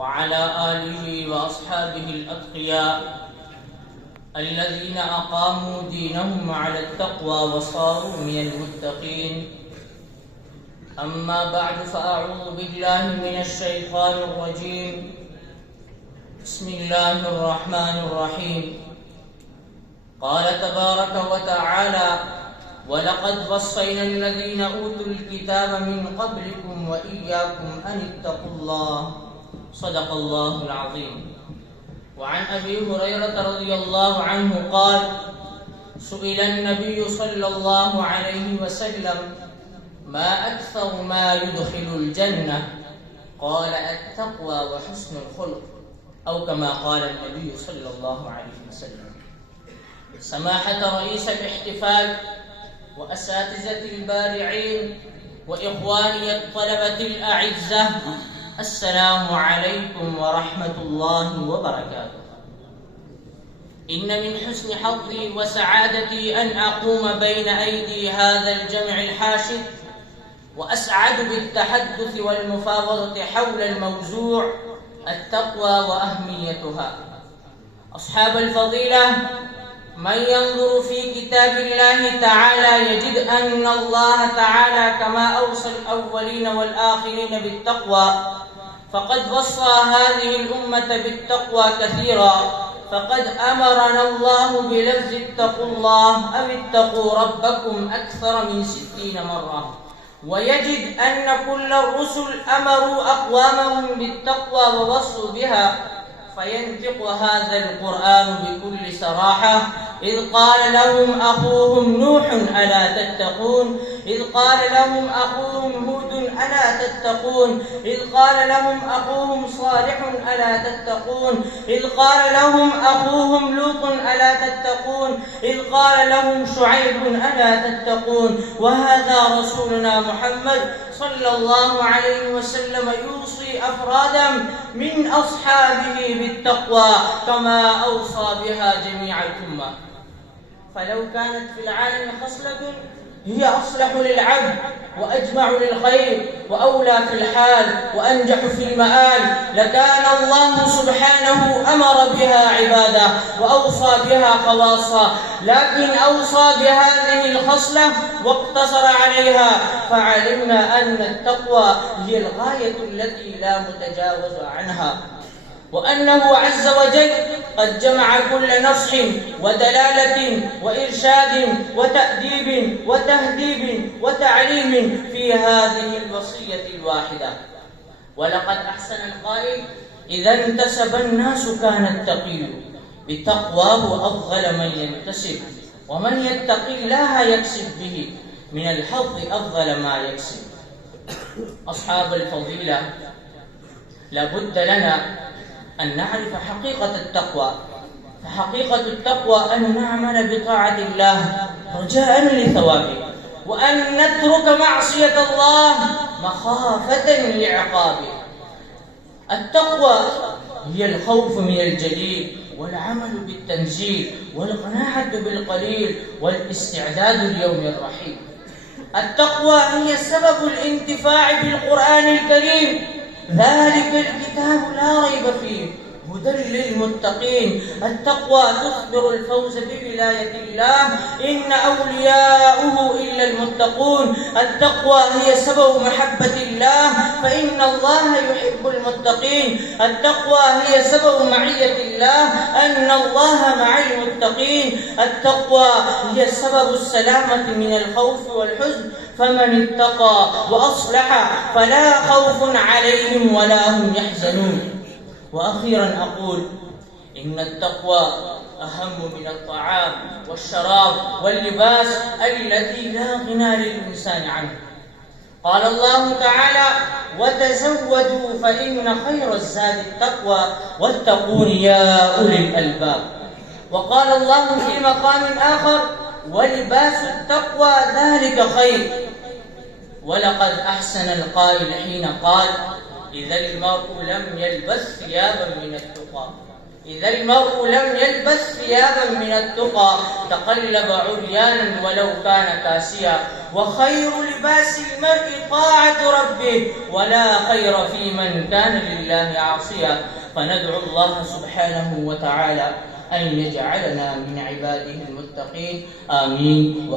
وعلى آله وأصحابه الأتقياء الذين أقاموا دينهم على التقوى وصاروا من المتقين. أما بعد، فأعوذ بالله من الشيطان الرجيم. بسم الله الرحمن الرحيم. قال تبارك وتعالى: ولقد وصينا الذين أوتوا الكتاب من قبلكم وإياكم أن اتقوا الله. صدق الله العظيم. وعن أبي هريرة رضي الله عنه قال: سئل النبي صلى الله عليه وسلم: ما أكثر ما يدخل الجنة؟ قال: التقوى وحسن الخلق، أو كما قال النبي صلى الله عليه وسلم. سماحة رئيس الاحتفال وأساتذة البارعين وإخواني الطلبة الأعزة، السلام عليكم ورحمة الله وبركاته. إن من حسن حظي وسعادتي أن أقوم بين أيدي هذا الجمع الحاشد، وأسعد بالتحدث والمفاوضة حول الموضوع التقوى وأهميتها. أصحاب الفضيلة، من ينظر في كتاب الله تعالى يجد أن الله تعالى كما أوصى الأولين والآخرين بالتقوى فقد وصى هذه الأمة بالتقوى كثيرا. فقد أمرنا الله بلفظ اتقوا الله أو اتقوا ربكم أكثر من 60 مرة. ويجد أن كل الرسل أمروا أقوامهم بالتقوى ووصوا بها، فينطق هذا القرآن بكل صراحة: إذ قال لهم أخوهم نوح ألا تتقون، إذ قال لهم أخوهم هود ألا تتقون، إذ قال لهم أخوهم صالح ألا تتقون، إذ قال لهم أخوهم لوط ألا تتقون، إذ قال لهم شعيب ألا تتقون. وهذا رسولنا محمد صلى الله عليه وسلم يوصي أفرادا من أصحابه بالتقوى كما أوصى بها جميع الأمة. فلو كانت في العالم خصلة هي أصلح للعبد وأجمع للخير وأولى في الحال وأنجح في المآل لكان الله سبحانه أمر بها عباده وأوصى بها خواصا، لكن أوصى بهذه الخصلة واقتصر عليها، فعلمنا أن التقوى هي الغاية التي لا متجاوز عنها، وأنه عز وجل قد جمع كل نصح ودلالة وإرشاد وتأديب وتهذيب وتعليم في هذه الوصية الواحدة. ولقد أحسن القائل: إذا انتسب الناس كان التقي، بتقواه أفضل من ينتسب، ومن يتقي الله يكسب به من الحظ أفضل ما يكسب. أصحاب الفضيلة، لابد لنا أن نعرف حقيقة التقوى. فحقيقة التقوى أن نعمل بطاعة الله رجاء لثوابه، وأن نترك معصية الله مخافة لعقابه. التقوى هي الخوف من الجليل، والعمل بالتنزيل، والقناعة بالقليل، والاستعداد ليوم الرحيل. التقوى هي سبب الانتفاع بالقرآن الكريم: ذلك الكتاب لا ريب فيه هدى للمتقين. التقوى تخبر الفوز بولاية الله: إن أولياؤه إلا المتقون. التقوى هي سبب محبة الله، فإن الله يحب المتقين. التقوى هي سبب معية الله، أن الله مع المتقين. التقوى هي سبب السلامة من الخوف والحزن، فمن اتقى وأصلح فلا خوف عليهم ولا هم يحزنون. وأخيرا أقول: إن التقوى أهم من الطعام والشراب واللباس الذي لا غنى للإنسان عنه. قال الله تعالى: وتزودوا فإن خير الزاد التقوى واتقون يا أولي الألباب. وقال الله في مقام آخر: ولباس التقوى ذلك خير. ولقد أحسن القائل حين قال: إذا المرء لم يلبس ثيابا من التقى إذا المرء لم يلبس ثيابا من التقى تقلب عريانا ولو كان كاسيا. وخير لباس المرء طاعة ربه، ولا خير في من كان لله عاصيا. فندعو الله سبحانه وتعالى أن يجعلنا من عباده المتقين. آمين.